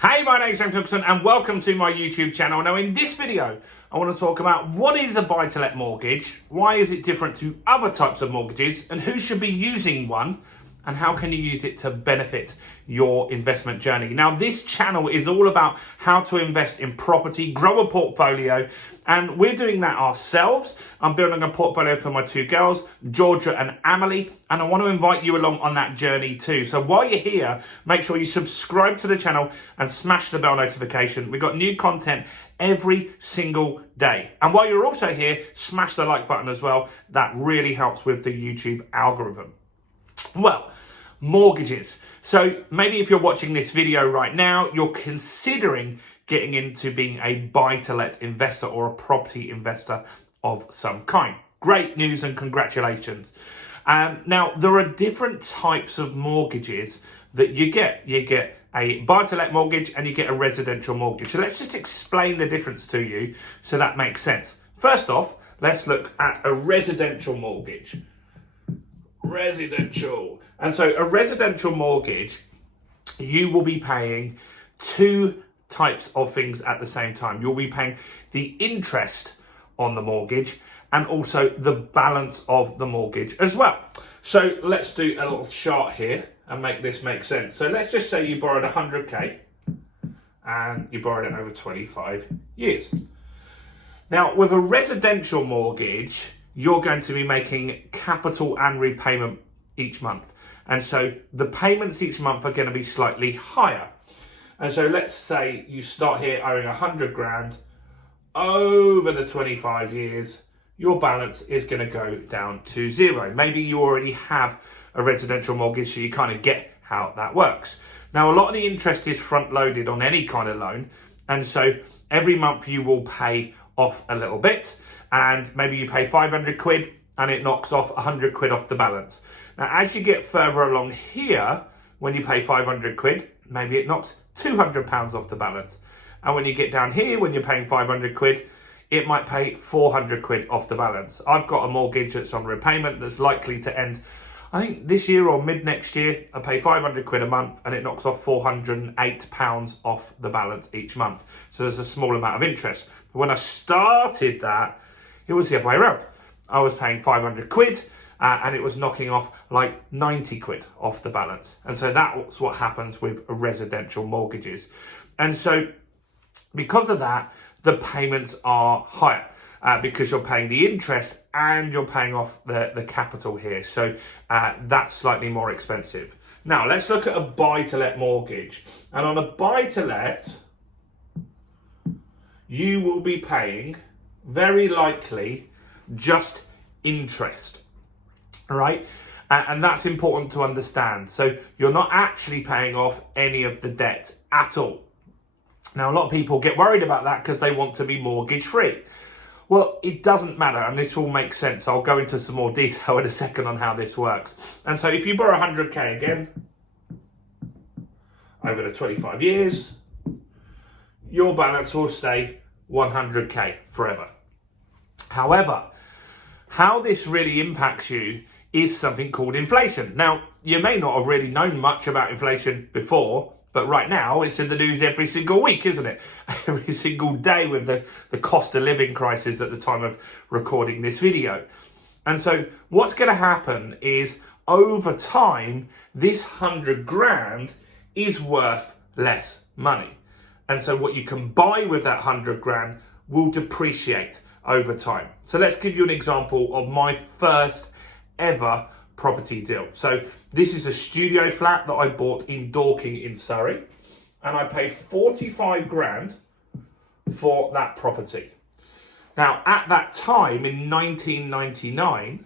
Hey, my name's James Wilkinson and welcome to my YouTube channel. Now in this video, I want to talk about what is a buy-to-let mortgage, why is it different to other types of mortgages, and who should be using one, and how can you use it to benefit your investment journey. Now this channel is all about how to invest in property, grow a portfolio, and we're doing that ourselves. I'm building a portfolio for my two girls, Georgia and Amelie, and I want to invite you along on that journey too. So while you're here, make sure you subscribe to the channel and smash the bell notification. We've got new content every single day. And while you're also here, smash the like button as well. That really helps with the YouTube algorithm. Well, mortgages. So maybe if you're watching this video right now, you're considering getting into being a buy-to-let investor or a property investor of some kind. Great news and congratulations. Now, there are different types of mortgages that you get. You get a buy-to-let mortgage and you get a residential mortgage. So let's just explain the difference to you so that makes sense. First off, let's look at a residential mortgage. Residential. And so a residential mortgage, you will be paying two types of things at the same time. You'll be paying the interest on the mortgage and also the balance of the mortgage as well. So let's do a little chart here and make this make sense. So let's just say you borrowed 100k and you borrowed it over 25 years. Now with a residential mortgage, you're going to be making capital and repayment each month. And so the payments each month are going to be slightly higher. And so let's say you start here owing 100 grand. Over the 25 years, your balance is going to go down to zero. Maybe you already have a residential mortgage, so you kind of get how that works. Now, a lot of the interest is front loaded on any kind of loan. And so every month you will pay off a little bit. And maybe you pay 500 quid and it knocks off 100 quid off the balance. Now, as you get further along here, when you pay 500 quid, maybe it knocks 200 pounds off the balance. And when you get down here, when you're paying 500 quid, it might pay 400 quid off the balance. I've got a mortgage that's on repayment that's likely to end, I think this year or mid next year. I pay 500 quid a month and it knocks off 408 pounds off the balance each month. So there's a small amount of interest. But when I started that, it was the other way around. I was paying 500 quid and it was knocking off like 90 quid off the balance. And so that's what happens with residential mortgages. And so because of that, the payments are higher because you're paying the interest and you're paying off the capital here. So that's slightly more expensive. Now let's look at a buy-to-let mortgage. And on a buy-to-let, you will be paying very likely just interest. All right. And that's important to understand. So you're not actually paying off any of the debt at all. Now, a lot of people get worried about that because they want to be mortgage free. Well, it doesn't matter. And this will make sense. I'll go into some more detail in a second on how this works. And so if you borrow 100k again, over the 25 years, your balance will stay 100k forever. However, how this really impacts you is something called inflation. Now, you may not have really known much about inflation before, but right now it's in the news every single week, isn't it? Every single day with the cost of living crisis at the time of recording this video. And so what's going to happen is over time, this 100 grand is worth less money. And so what you can buy with that 100 grand will depreciate over time. So let's give you an example of my first ever property deal. So this is a studio flat that I bought in Dorking in Surrey, and I paid 45 grand for that property. Now at that time in 1999,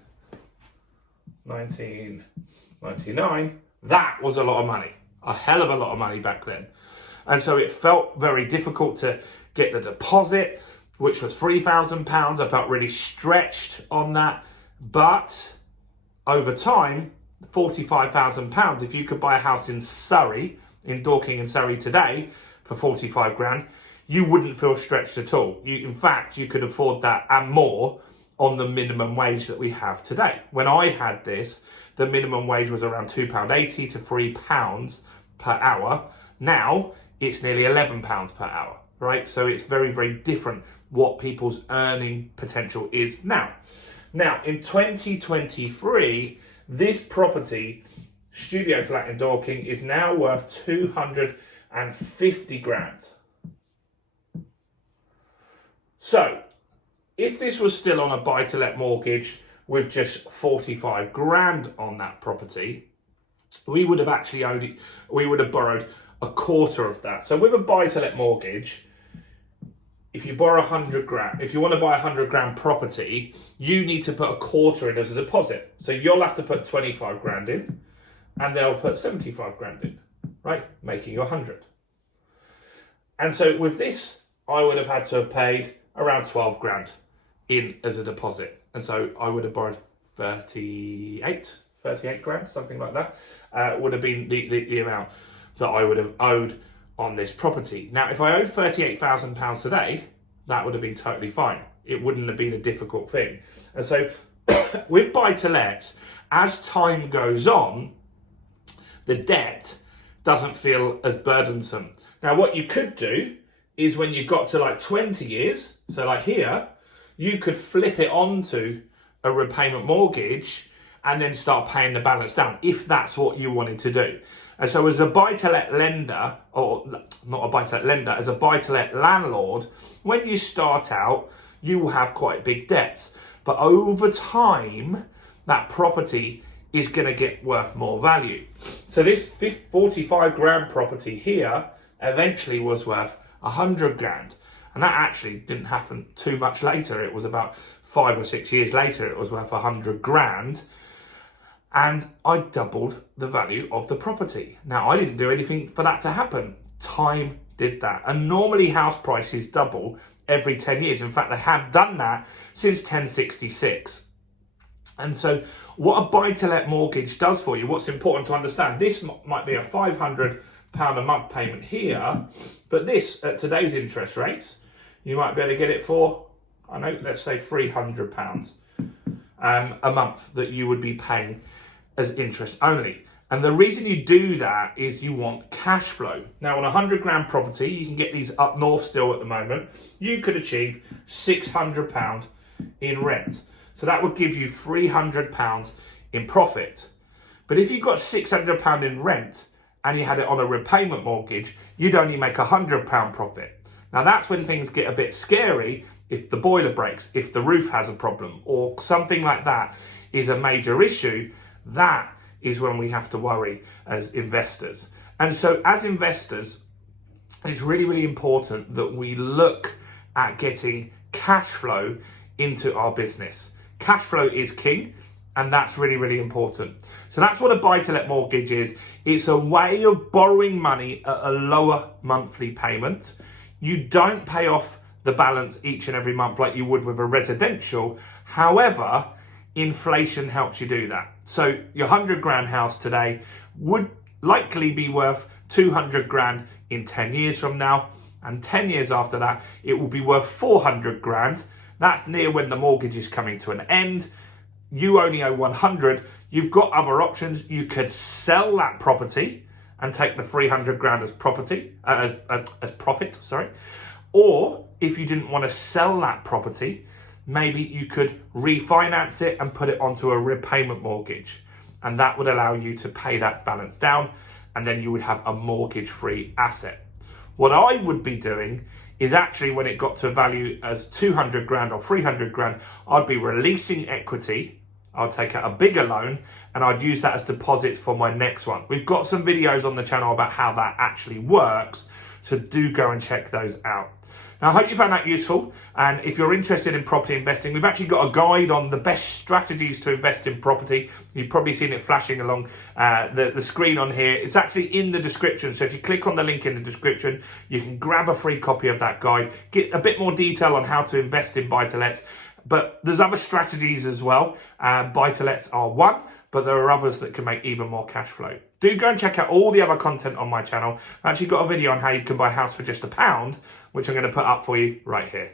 that was a lot of money, a hell of a lot of money back then. And so it felt very difficult to get the deposit, which was £3,000. I felt really stretched on that. But over time, £45,000, if you could buy a house in Surrey, in Dorking in Surrey today, for 45 grand, you wouldn't feel stretched at all. In fact, you could afford that and more on the minimum wage that we have today. When I had this, the minimum wage was around £2.80 to £3 per hour. Now it's nearly £11 per hour, right? So it's very, very different what people's earning potential is now. Now, in 2023, this property, studio flat in Dorking, is now worth 250 grand. So, if this was still on a buy-to-let mortgage with just 45 grand on that property, we would have actually owed it, we would have borrowed a quarter of that. So with a buy-to-let mortgage, if you borrow 100 grand, if you want to buy a 100 grand property, you need to put a quarter in as a deposit. So you'll have to put 25 grand in, and they'll put 75 grand in, right? Making you 100. And so with this, I would have had to have paid around 12 grand in as a deposit. And so I would have borrowed 38 grand, something like that, would have been the amount that I would have owed on this property. Now, if I owed £38,000 today, that would have been totally fine. It wouldn't have been a difficult thing. And so with buy-to-lets, as time goes on, the debt doesn't feel as burdensome. Now, what you could do is when you got to like 20 years, so like here, you could flip it onto a repayment mortgage and then start paying the balance down if that's what you wanted to do. And so as a buy-to-let lender, or not a buy-to-let lender, as a buy-to-let landlord, when you start out, you will have quite big debts. But over time, that property is going to get worth more value. So this 45 grand property here eventually was worth 100 grand. And that actually didn't happen too much later. It was about 5 or 6 years later, it was worth 100 grand. And I doubled the value of the property. Now, I didn't do anything for that to happen. Time did that. And normally house prices double every 10 years. In fact, they have done that since 1066. And so what a buy-to-let mortgage does for you, what's important to understand, this might be a £500 a month payment here, but this, at today's interest rates, you might be able to get it for, I know, let's say £300 a month that you would be paying as interest only. And the reason you do that is you want cash flow. Now, on a 100 grand property, you can get these up north still at the moment, you could achieve £600 in rent. So that would give you £300 in profit. But if you got £600 in rent and you had it on a repayment mortgage, you'd only make £100 profit. Now that's when things get a bit scary. If the boiler breaks, if the roof has a problem, or something like that is a major issue, that is when we have to worry as investors. And so as investors, it's really, really important that we look at getting cash flow into our business. Cash flow is king, and that's really, really important. So that's what a buy-to-let mortgage is. It's a way of borrowing money at a lower monthly payment. You don't pay off the balance each and every month like you would with a residential. However, inflation helps you do that. So your 100 grand house today would likely be worth 200 grand in 10 years from now. And 10 years after that, it will be worth 400 grand. That's near when the mortgage is coming to an end. You only owe 100. You've got other options. You could sell that property and take the 300 grand as property, as profit, sorry. Or if you didn't want to sell that property, maybe you could refinance it and put it onto a repayment mortgage. And that would allow you to pay that balance down, and then you would have a mortgage-free asset. What I would be doing is actually when it got to value as 200 grand or 300 grand, I'd be releasing equity. I'll take out a bigger loan and I'd use that as deposits for my next one. We've got some videos on the channel about how that actually works, so do go and check those out. Now, I hope you found that useful, and if you're interested in property investing, we've actually got a guide on the best strategies to invest in property. You've probably seen it flashing along the screen on here. It's actually in the description, so if you click on the link in the description, you can grab a free copy of that guide, get a bit more detail on how to invest in buy-to-lets. But there's other strategies as well. Buy-to-lets are one, but there are others that can make even more cash flow. Do go and check out all the other content on my channel. I've actually got a video on how you can buy a house for just £1, which I'm going to put up for you right here.